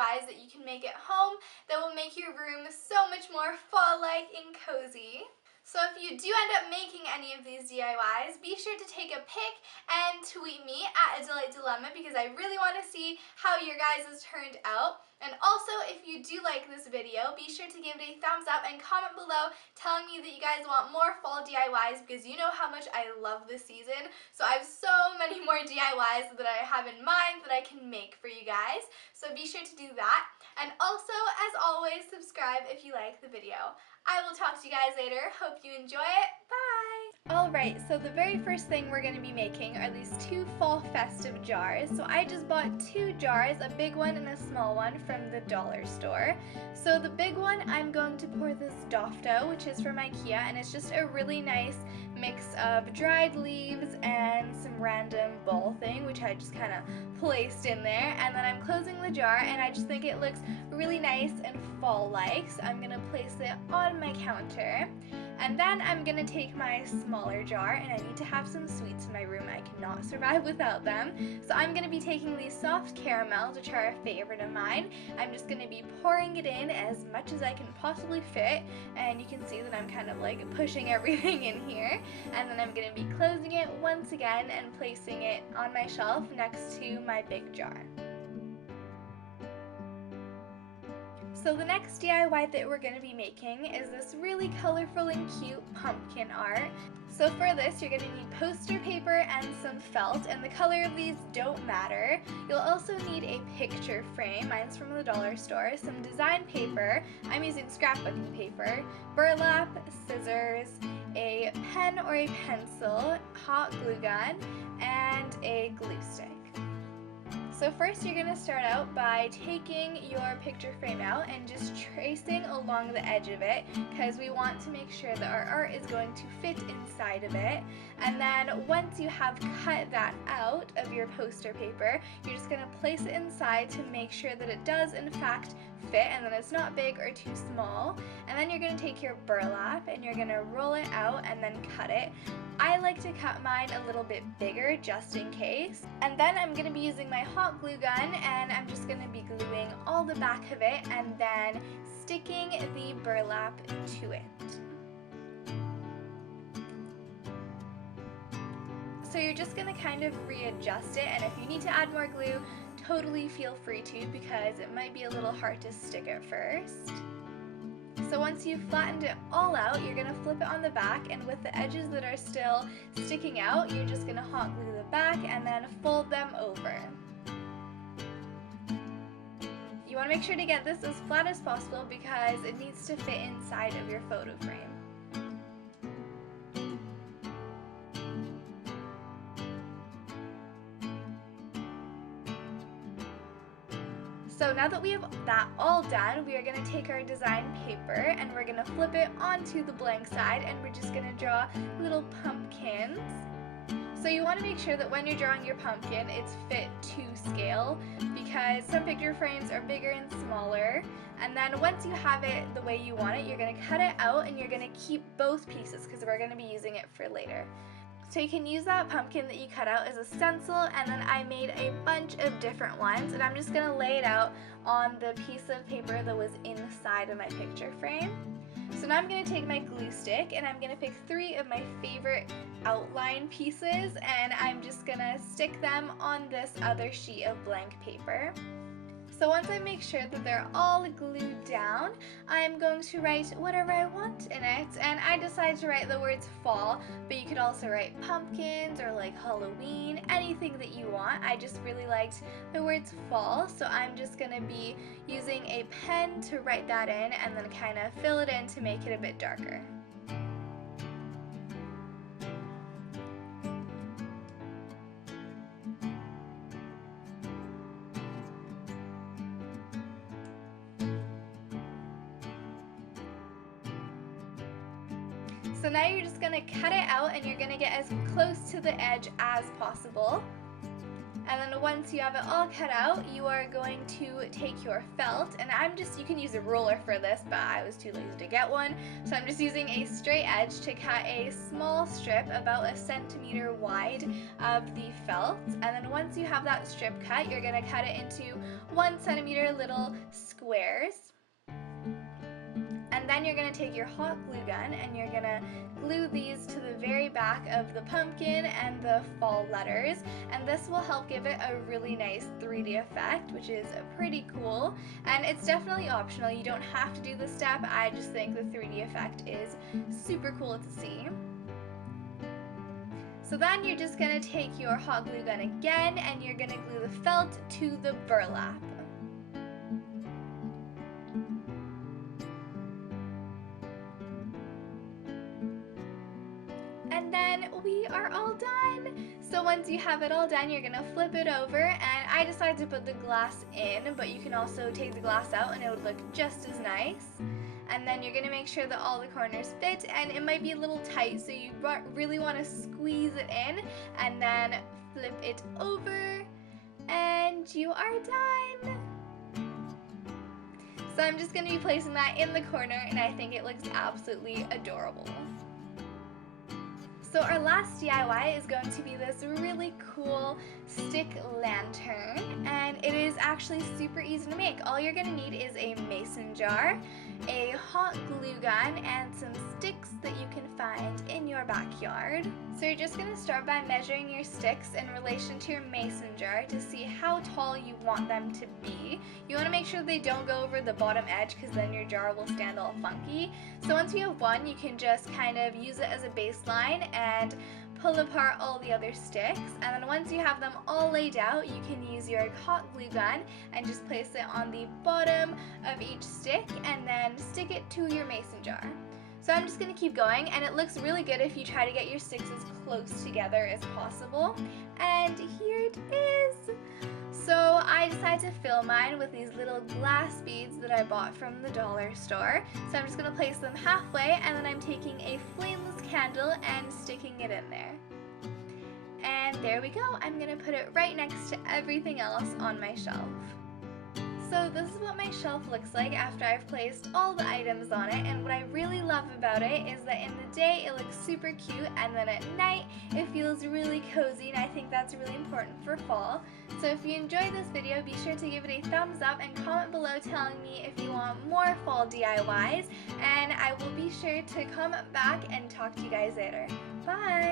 DIYs that you can make at home that will make your room so much more fall-like and cozy. So if you do end up making any of these DIYs, be sure to take a pic and tweet me at @DelightDilemma because I really want to see how your guys' turned out. And also, if you do like this video, be sure to give it a thumbs up and comment below telling me that you guys want more fall DIYs because you know how much I love this season. So I have so many more DIYs that I have in mind that I can make for you guys. So be sure to do that. And also, as always, subscribe if you like the video. I will talk to you guys later. Hope you enjoy it. Bye! Alright, so the very first thing we're going to be making are these two fall festive jars. So I just bought two jars, a big one and a small one from the dollar store. So the big one, I'm going to pour this dofto, which is from IKEA, and it's just a really nice mix of dried leaves and some random ball thing, which I just kind of placed in there. And then I'm closing the jar, and I just think it looks really nice and fall-like, so I'm going to place it on my counter. And then I'm going to take my smaller jar, and I need to have some sweets in my room. I cannot survive without them. So I'm going to be taking these soft caramels, which are a favorite of mine. I'm just going to be pouring it in as much as I can possibly fit, and you can see that I'm kind of like pushing everything in here. And then I'm going to be closing it once again and placing it on my shelf next to my big jar. So the next DIY that we're going to be making is this really colorful and cute pumpkin art. So for this, you're going to need poster paper and some felt, and the color of these don't matter. You'll also need a picture frame, mine's from the dollar store, some design paper, I'm using scrapbooking paper, burlap, scissors, a pen or a pencil, hot glue gun, and a glue stick. So first you're going to start out by taking your picture frame out and just tracing along the edge of it because we want to make sure that our art is going to fit inside of it. And then once you have cut that out of your poster paper, you're just going to place it inside to make sure that it does in fact fit and that it's not big or too small. And then you're going to take your burlap and you're going to roll it out and then cut it. I like to cut mine a little bit bigger just in case. And then I'm going to be using my hot glue gun and I'm just going to be gluing all the back of it and then sticking the burlap to it. So you're just going to kind of readjust it, and if you need to add more glue, totally feel free to because it might be a little hard to stick at first. So once you've flattened it all out, you're going to flip it on the back, and with the edges that are still sticking out, you're just going to hot glue the back and then fold them over. You want to make sure to get this as flat as possible because it needs to fit inside of your photo frame. So now that we have that all done, we are going to take our design paper and we're going to flip it onto the blank side and we're just going to draw little pumpkins. So you want to make sure that when you're drawing your pumpkin, it's fit to scale because some picture frames are bigger and smaller. And then once you have it the way you want it, you're going to cut it out and you're going to keep both pieces because we're going to be using it for later. So you can use that pumpkin that you cut out as a stencil, and then I made a bunch of different ones, and I'm just going to lay it out on the piece of paper that was inside of my picture frame. So now I'm going to take my glue stick, and I'm going to pick 3 of my favorite outline pieces, and I'm just going to stick them on this other sheet of blank paper. So once I make sure that they're all glued down, I'm going to write whatever I want in it, and I decided to write the words fall, but you could also write pumpkins or like Halloween, anything that you want. I just really liked the words fall, so I'm just going to be using a pen to write that in and then kind of fill it in to make it a bit darker. So now you're just going to cut it out and you're going to get as close to the edge as possible. And then once you have it all cut out, you are going to take your felt, and you can use a ruler for this, but I was too lazy to get one, so I'm just using a straight edge to cut a small strip about 1 centimeter wide of the felt. And then once you have that strip cut, you're going to cut it into 1 centimeter little squares. And then you're going to take your hot glue gun and you're going to glue these to the very back of the pumpkin and the fall letters, and this will help give it a really nice 3D effect, which is pretty cool. And it's definitely optional, you don't have to do this step. I just think the 3D effect is super cool to see. So then you're just going to take your hot glue gun again and you're going to glue the felt to the burlap. And then we are all done. So once you have it all done, you're gonna flip it over, and I decided to put the glass in, but you can also take the glass out and it would look just as nice. And then you're gonna make sure that all the corners fit, and it might be a little tight, so you really wanna squeeze it in, and then flip it over, and you are done. So I'm just gonna be placing that in the corner, and I think it looks absolutely adorable. So our last DIY is going to be this really cool stick lantern, and it is actually super easy to make. All you're going to need is a mason jar, a hot glue gun, and some sticks that you can find in your backyard. So you're just going to start by measuring your sticks in relation to your mason jar to see how tall you want them to be. You want to make sure they don't go over the bottom edge, because then your jar will stand all funky. So once you have one, you can just kind of use it as a baseline and pull apart all the other sticks. And then once you have them all laid out, you can use your hot glue gun and just place it on the bottom of each stick and then stick it to your mason jar. So I'm just going to keep going, and it looks really good if you try to get your sticks as close together as possible. And here it is! So I decided to fill mine with these little glass beads that I bought from the dollar store. So I'm just going to place them halfway, and then I'm taking a flameless candle and sticking it in there. And there we go. I'm going to put it right next to everything else on my shelf. So this is what my shelf looks like after I've placed all the items on it, and what I really love about it is that in the day it looks super cute, and then at night it feels really cozy, and I think that's really important for fall. So if you enjoyed this video, be sure to give it a thumbs up and comment below telling me if you want more fall DIYs, and I will be sure to come back and talk to you guys later. Bye!